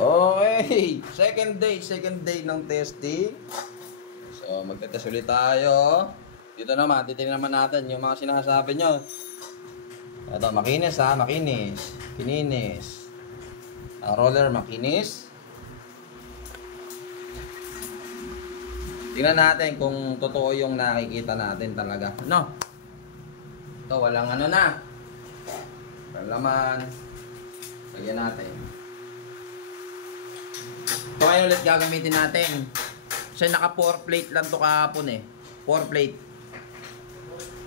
Okay, second day ng testing. So, magte-test ulit tayo. Dito naman, titingnan naman natin yung mga sinasabi nyo. Ito, makinis ha, makinis. Kininis. Ang roller, makinis. Tingnan natin kung totoo yung nakikita natin talaga. No? Ito, walang ano na. Walang laman. Lagyan natin. Ito ngayon ulit gagamitin natin. Kasi naka 4 plate lang to kahapon eh. 4 plate.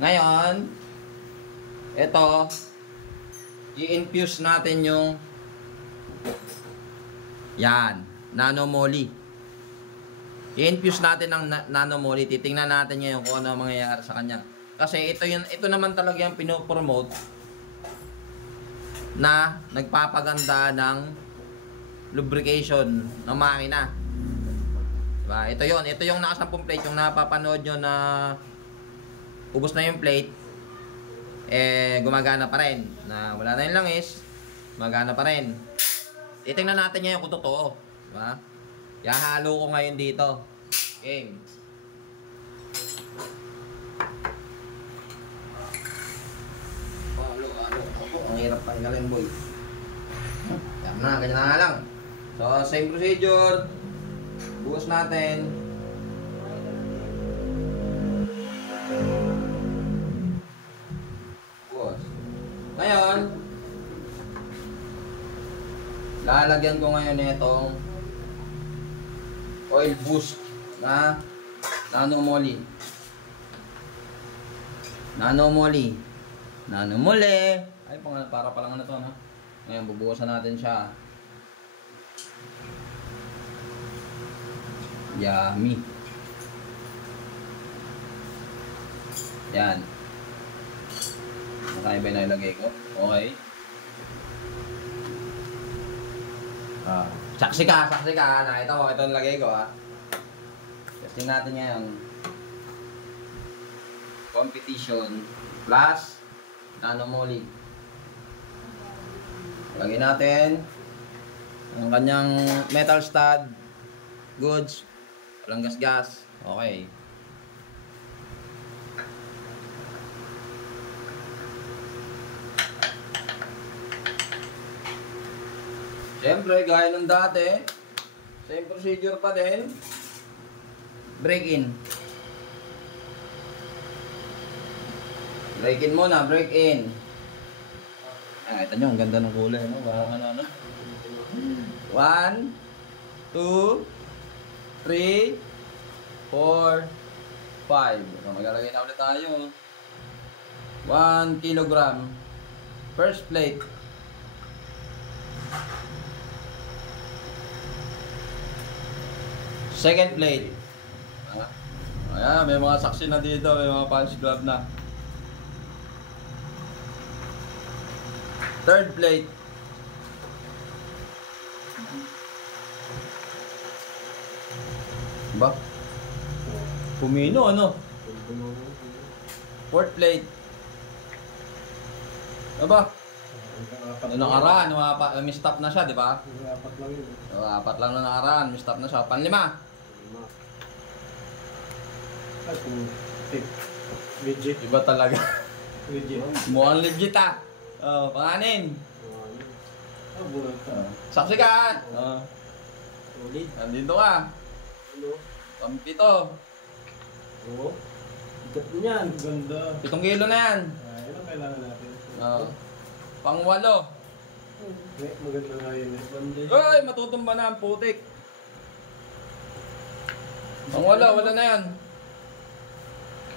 Ngayon, ito, i-infuse natin yung yan, nano-moly. I-infuse natin ng nano-moly. Titingnan natin ngayon kung ano mangyayari sa kanya. Kasi ito naman talaga yung pinopromote na nagpapaganda ng lubrication ng makina. Diba? Ito yung naka 10 plate, yung napapanood nyo na ubos na yung plate, eh gumagana pa rin. Na wala na yung langis, gumagana pa rin. Titingnan natin ngayon kung totoo. Diba? Ihahalo ko ngayon dito. Okay. Halo. Ang hirap tanggalin, boy. Yan na, ganyan na nga lang. So, same procedure. Buhos natin. Buhos. Ngayon, lalagyan ko ngayon itong oil boost na nano-moly. Nano-moly. Ay, para palang ano to, no? Ngayon, bubukasan natin siya. Yummy. Yan. Nakaya ba na ilagay ko? Okay. Saksi ka na. Ito nilagay ko ha. Testing natin ngayon. Competition plus nano-moly. Lagyan natin ang kanyang metal stud goods. Walang gas. Okay. Siyempre, gaya ng dati, same procedure pa din. Break in. Break in muna, break in. Ito nyo, ang ganda ng kulay, no? Parang ano. 1, 2, 3, 4, 5. So, maglalagay na ulit tayo. 1 kilogram. First plate. Second plate. Ayan, may mga saksi na dito, may mga punch glove na. Third plate. Ba? Pumino, ano? Fourth plate. Aba? Nakaraan, may stop na siya, di ba? Apat lang yun. Apat lang na nakaraan, may stop na siya. Panlima. Ay, legit. Iba talaga. Legit. Mukhang legit ah. Panganin. Bulat ka. Saksi ka. Ulit. Nandito ka. Ano? Pampito. Oo. Ikat mo yan. Ganda. 7 kilo na yan. Yan ang kailangan natin. Pang-8. Maganda nga yun. Ay, matutumba na ang putik. Pang-8, wala na yan.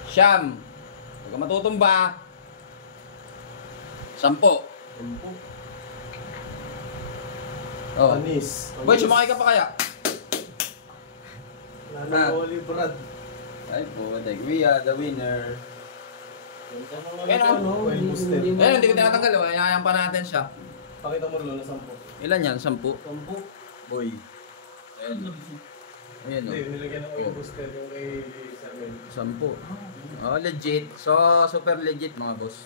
Siyam. Huwag ka matutumba. 10. Oh. Anis. Boy, sumakay ka pa kaya? Nano-moly, Brad. Ay putik, we are the winner. Oil boosted. Ayun, hindi ko tinatanggal. Hayaan pa natin siya. Pakita mo rin na 10. Ilan yan? 10? 10? Boy. Ayun. Ayun o. Hindi, nilagyan ng oil boosted yung kay Samuel. 10. Oh, legit. So, super legit mga boss.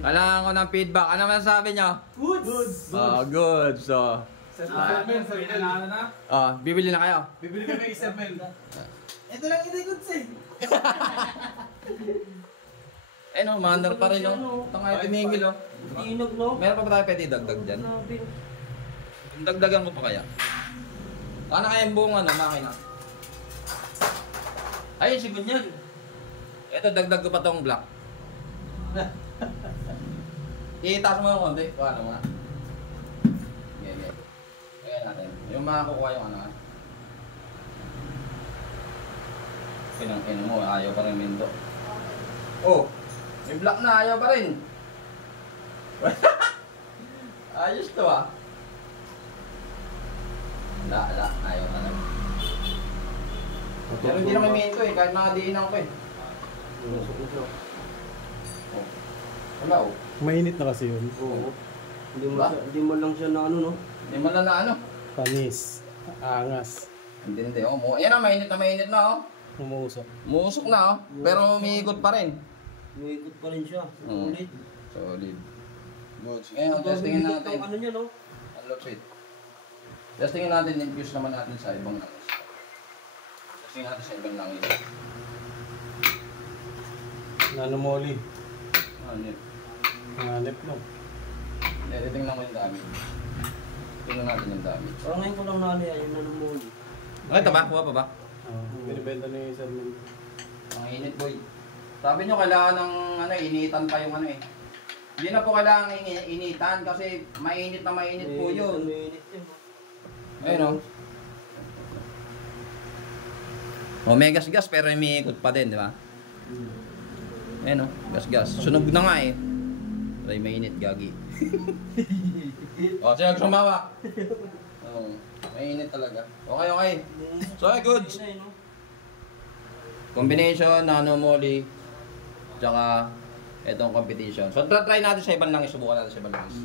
Kailangan ko ng feedback. Ano masasabi nyo? Goods! Good. So, Settlement, settlement. bibili na kayo. Bibili ka kay Isabel. Ito lang hindi goods eh. Eh no, mandar pa rin no. Tangay tumingil oh. Inog no? Meron pa ba tayo pwede dagdag dyan? Dagdagan mo pa kaya? Ano kaya yung buong makina? Ay, sigod yan. Ito, dagdag ko pa tong black. Itaas mo yung konti. Paano nga? Ganyan. Ayan natin. Yung makakukuha yung Pinang mo, ayaw pa rin minto. Oh! May black na, ayaw pa rin. Ayos to ah. Wala, ayaw na lang. Pero hindi naman minto eh, kahit nakadiinan ko eh. Oh. Wala oh. Mainit na kasi yun. Oo. Ba? Hindi mo lang siya na ano no? Hindi man lang na ano. Panis. Angas. Hindi. Oh, yan na, mainit na oh. Umuusok. Muusok na oh. Pero umiikot pa rin. Umiikot pa rin siya. Oo. Ulit. Solid. Good. Ngayon, testingin natin. Ano niya no? Ang lupit. Testingin natin, infuse naman natin sa ibang langis. Testingin natin sa ibang langis. Nanomoli. Ano yun? Nanganip no. Hindi, titingnan ko yung dami. Tingnan natin yung dami. Parang ngayon ko lang nalaya yung nanumuli. Okay, ito ba? Kuha pa ba? Binibenta ni Sir Mil. Ang init boy. Sabi nyo kailangan ng initan pa yung eh. Hindi na po kailangan initan kasi mainit na mainit po yun. Mainit yun. Ayun o. Oh, may gas-gas pero umiikot pa din, di ba? Ayun o, gas-gas. Sunog na nga eh. Ay, mainit, gagi. Sige, sumawa. Oh, mainit talaga. Okay. So, goods. Combination, nanomoli, tsaka itong competition. So, try natin sa ibang langis. Subukan natin sa ibang langis.